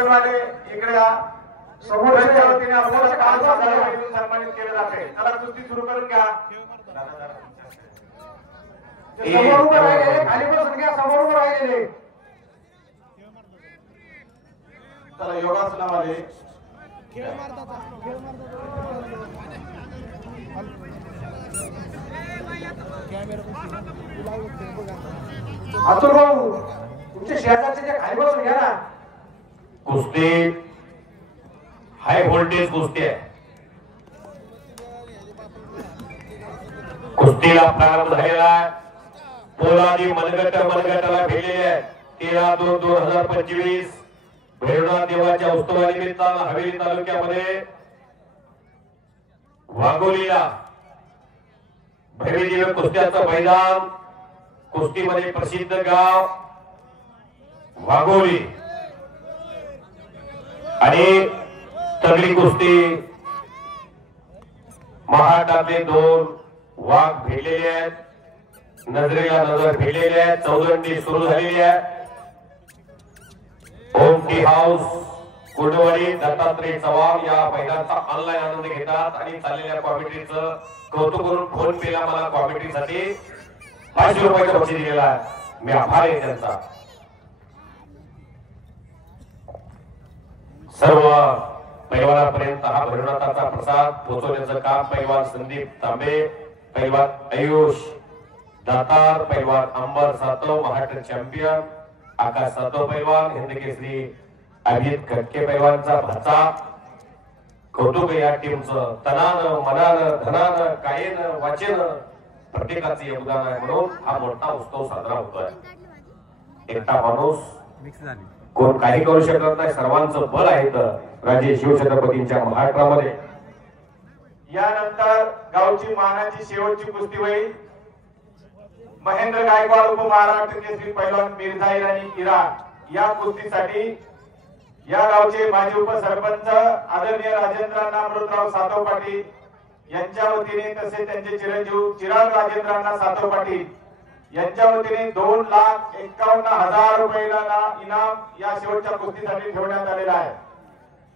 इकडे समोरच्या वतीने आपल्याला सन्मानित केले जाते. त्याला कुस्ती सुरू करून घ्या. समोर उभे राहिलेले खाली बसून घ्या. समोर उभे राहिलेले त्याला योगासनामध्ये अतुल भाऊ तुमच्या शेताचे जे खाली बसून घ्या ना. कुस्ती हाय व्होल्टेज कुस्ती आहे. कुस्तीला प्रारंभ झालेला आहे. पोलादी मनगटाला भिडलेले आहे. 13/2/2025 भैरवनाथ देवाच्या उत्सवानिमित्तानं हवेली तालुक्यामध्ये वाघोलीला भैरवीदेव कुस्त्याचं मैदान, कुस्तीमध्ये प्रसिद्ध गाव वाघोली आणि तगडी कुस्ती महाराष्ट्रातले 2 वाघ भिडलेले आहेत. नजरेला नजर भिडलेले आहेत. चौदंडी सुरू झालेली आहे. ओम टी हाऊस कुर्डवाडी दत्तात्रय चव्हाण या मैदानाचा ऑनलाईन आनंद घेतात आणि चाललेल्या कॉमेंट्रीचं कौतुक करून फोन पेला मला कॉमेंट्रीसाठी 500 रुपयाचा बक्षीस दिलेला आहे. मी आभार आहे त्यांचा. सर्व पैलवानापर्यंत हा भैरवनाथाचा प्रसाद पोहोचवण्याचं काम पैलवान संदीप तांबे, पैलवान आयुष दातार, पैलवान अंबर सातव महाराष्ट्र चॅम्पियन, आकाश सातव पैलवान, हिंदकेसरी अभिजित खटके पैलवानचा भाचा. कौतुक या टीमचं. तनानं मनानं धनानं कायेनं वाचेनं प्रत्येकाचं योगदान आहे म्हणून हा मोठा उत्सव साजरा होतोय. एकटा माणूस कोण काही करू शकत नाही. सर्वांचं बल आहे तर राजे शिवछत्रपतींच्या महाराष्ट्रामध्ये. यानंतर गावची मानाची शेवटची कुस्ती होईल. महेंद्र गायकवाड उपमहाराष्ट्र केसरी पैलवान मिर्झाईल आणि इराण या कुस्तीसाठी या गावचे माजी उपसरपंच आदरणीय राजेंद्रांना अमृतराव सातव पाटील यांच्या वतीने तसेच त्यांचे चिरंजीव चिराग राजेंद्रांना सातव पाटील यांच्या वतीने 2,51,000 रुपयाला इनाम या शेवटच्या कुस्तीसाठी ठेवण्यात आलेला आहे.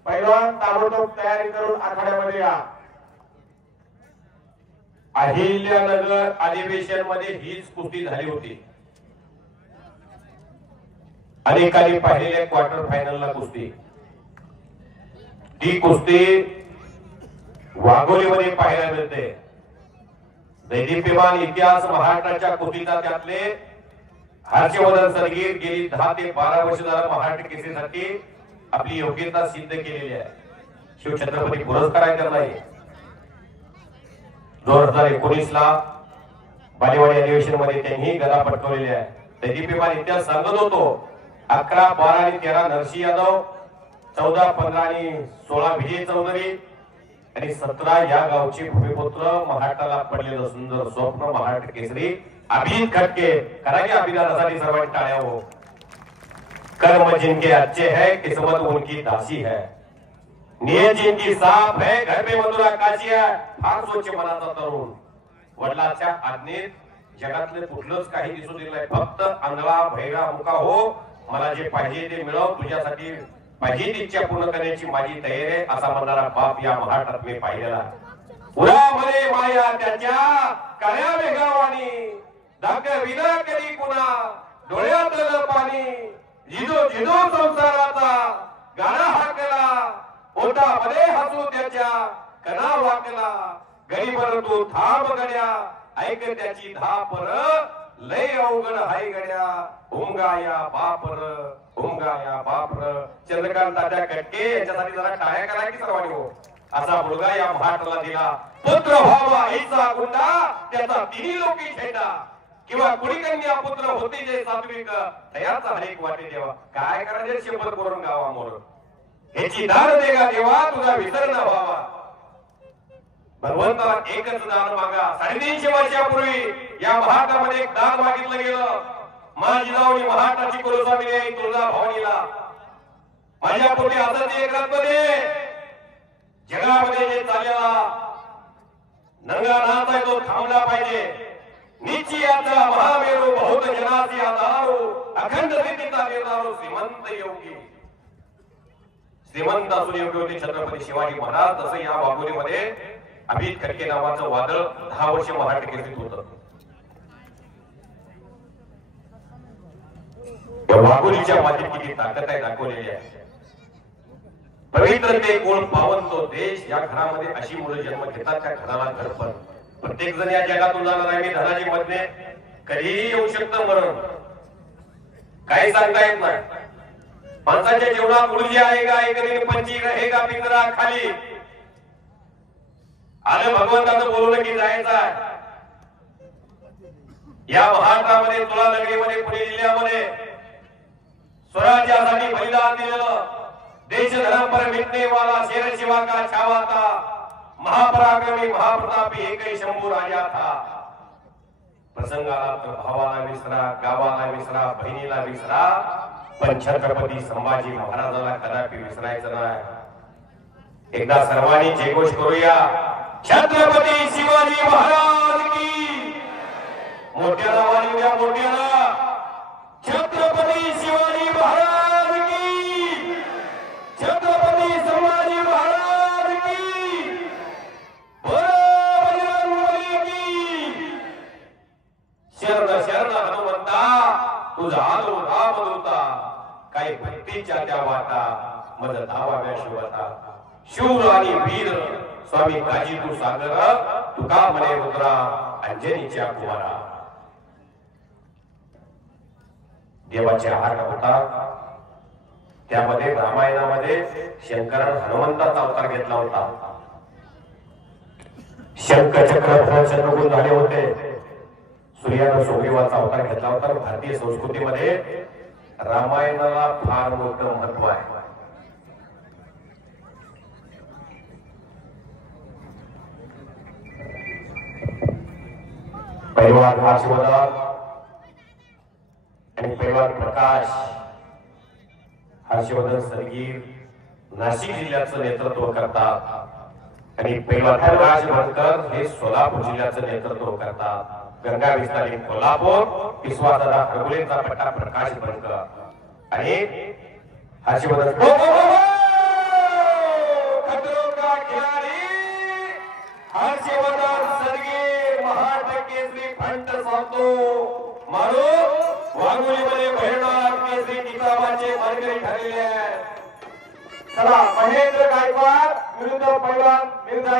पैलवान ताबडतोब तयारी करून आखाड्यामध्ये या. अहिल्यानगर अधिवेशन मध्ये हीच कुस्ती झाली होती. अनेकांनी पाहिलेल्या क्वार्टर फायनलला कुस्ती. ती कुस्ती वाघोलीमध्ये पाहायला मिळते. दैदिप्यमान इतिहास महाराष्ट्राच्या कुस्तीचा त्यातले हर्षवर्धन सरगीर गेली 10 ते 12 वर्ष झालं महाराष्ट्र केसरीसाठी आपली योग्यता सिद्ध केलेली आहे. शिवछत्रपती पुरस्कार आहे त्यांना. 2019 ला बालेवाडी अधिवेशन मध्ये त्यांनी गदा पटकवलेली आहे. दैदिप्यमान इतिहास सांगत होतो. 11, 12 आणि 13 नरसिंह यादव, 14, 15 आणि 16 विजय चौधरी आणि 17 या गावचे भूमिपुत्र. महाराष्ट्राला पडलेलं सुंदर स्वप्न महाराष्ट्र केसरी अभिजित खटके. करा की अभिदानासाठी सर्वांनी टाळ्या हो. कर्म जिनके अच्छे है किस्मत उनकी दासी है, नियत जिनकी साफ है घर में मधुरा काशी है. फार स्वच्छ मनाचा तरुण. वडिलांच्या आज्ञेत जगातले कुठलंच काही दिसू दिलं नाही. फक्त आंधळा भैरा मुका हो. मला जे पाहिजे ते मिळव. तुझ्यासाठी पाहिजे ती इच्छा पूर्ण करण्याची माझी तयारी आहे असा म्हणणारा बाप या महाराष्ट्रात मी पाहिलेला. उरामध्ये माया त्याच्या काळ्या मेघावानी दाग विना कधी पुन्हा डोळ्यातलं पाणी. जिजो जिजो संसाराचा गाणा हाकला. पोटामध्ये हसू त्याच्या कणा वाकला. गरीबर तू थांब गड्या ऐक त्याची धापर. लय अवघड हाय गड्या हुंगाया बापर हुंगाया बापर. चंद्रकांत तात्या कटके यांच्यासाठी जरा टाळ्या करा की सर्वांनी हो. असा मुलगा या महाराष्ट्राला दिला. पुत्र व्हावा आईचा गुंडा त्याचा 3 लोकी झेंडा. किंवा कुणी कन्या पुत्र होते जे सात्विक तयाचा हरेक वाटे देवा. काय करायचे शपथ करून गावा मोर. ह्याची दान देगा देवा तुझा विसर न व्हावा. भगवंताला एकच दान मागा. 350 वर्षापूर्वी या महाराष्ट्रामध्ये एक दान मागितलं गेलं. माझी जिजाऊनी महाराष्ट्राची कुलस्वामिनी आहे तुळजा भवानीला. माझ्या पोटी असंच एक रत्नदे. जगामध्ये जे चाललेला नंगा नाच आहे तो थांबला पाहिजे. निश्चयाचा महामेरू बहुत जनासी आधारो अखंड रीतीचा निर्धारो श्रीमंत योगी. श्रीमंत असून योग्य होते छत्रपती शिवाजी महाराज, तसं या वाघोलीमध्ये अभित खडके नावाचं वादळ 10 वर्ष महाराष्ट्र केंद्रित होतं. या वाघोलीच्या मातीत किती ताकद आहे दाखवलेली आहे. पवित्र ते कोण पावन तो देश, या घरामध्ये अशी मुलं जन्म घेतात त्या घराला घडपण. प्रत्येक जण या जगातून जाणार आहे. मी धनाजी मधने कधीही येऊ शकतं मरण, काही सांगता येत नाही. माणसाच्या जीवनात ऊर्जा आहे का, एक दिन पंची रहेगा पिंजरा खाली. आलं भगवंताचं बोलवलं की जायचं आहे. या महाराष्ट्रामध्ये तुला नगरीमध्ये पुणे जिल्ह्यामध्ये स्वराज्यासाठी बलिदान दिलेलं, देश धर्म पर मिटने वाला शेर शिवा का छावा था, महापराक्रमी महाप्रतापी एकही शंभू राजा था. प्रसंगाला तर भावाला विसरा, गावाला विसरा, बहिणीला विसरा, पण छत्रपती संभाजी महाराजांना कदापि विसरायचं नाही. एकदा सर्वांनी जयघोष करूया, छत्रपती शिवाजी महाराज की. मोठ्या नावाने उद्या मोठ्याला छत्रपती शिवाजी महाराज की, छत्रपती संभाजी महाराज की, बजरंगबली की. शरण शरण हनुमंता, तुझा आलो रामदूता, काही भक्तीच्या त्या वाटा मज धावाव्या शिवता. शूर आणि वीर स्वामी काजी तू सागर, तुका म्हणे रुद्रा अंजनीच्या कुमारा. देवाचे हात होता, त्यामध्ये रामायणामध्ये शंकराने हनुमंताचा अवतार घेतला होता. शंख चक्र चंद्रगुण झाले होते. सूर्यानं सोमेवाचा अवतार घेतला होता. भारतीय संस्कृतीमध्ये रामायणाला फार मोठं महत्व आहे. पैलवान हर्षवर्धन आणि पैलवान प्रकाश हर्षवर्धन सरगीर नाशिक जिल्ह्याचं नेतृत्व करतात आणि पैलवान प्रकाश बनकर हे सोलापूर जिल्ह्याचं नेतृत्व करतात. गंगा विस्तारी कोल्हापूर, विश्वासदादा खरगुलेचा पट्टा प्रकाश बनकर आणि हर्षवर्धन खतरों का खिलाडी हर्षवर्धन सरगीर महाराष्ट्र केसरी फंट सांगतो मारून वाघोलीमध्ये भयंकर केसरी किताबाचे मानकरी ठरलेले आहेत. चला, महेंद्र गायकवाड विरुद्ध पैलवान मिर्झा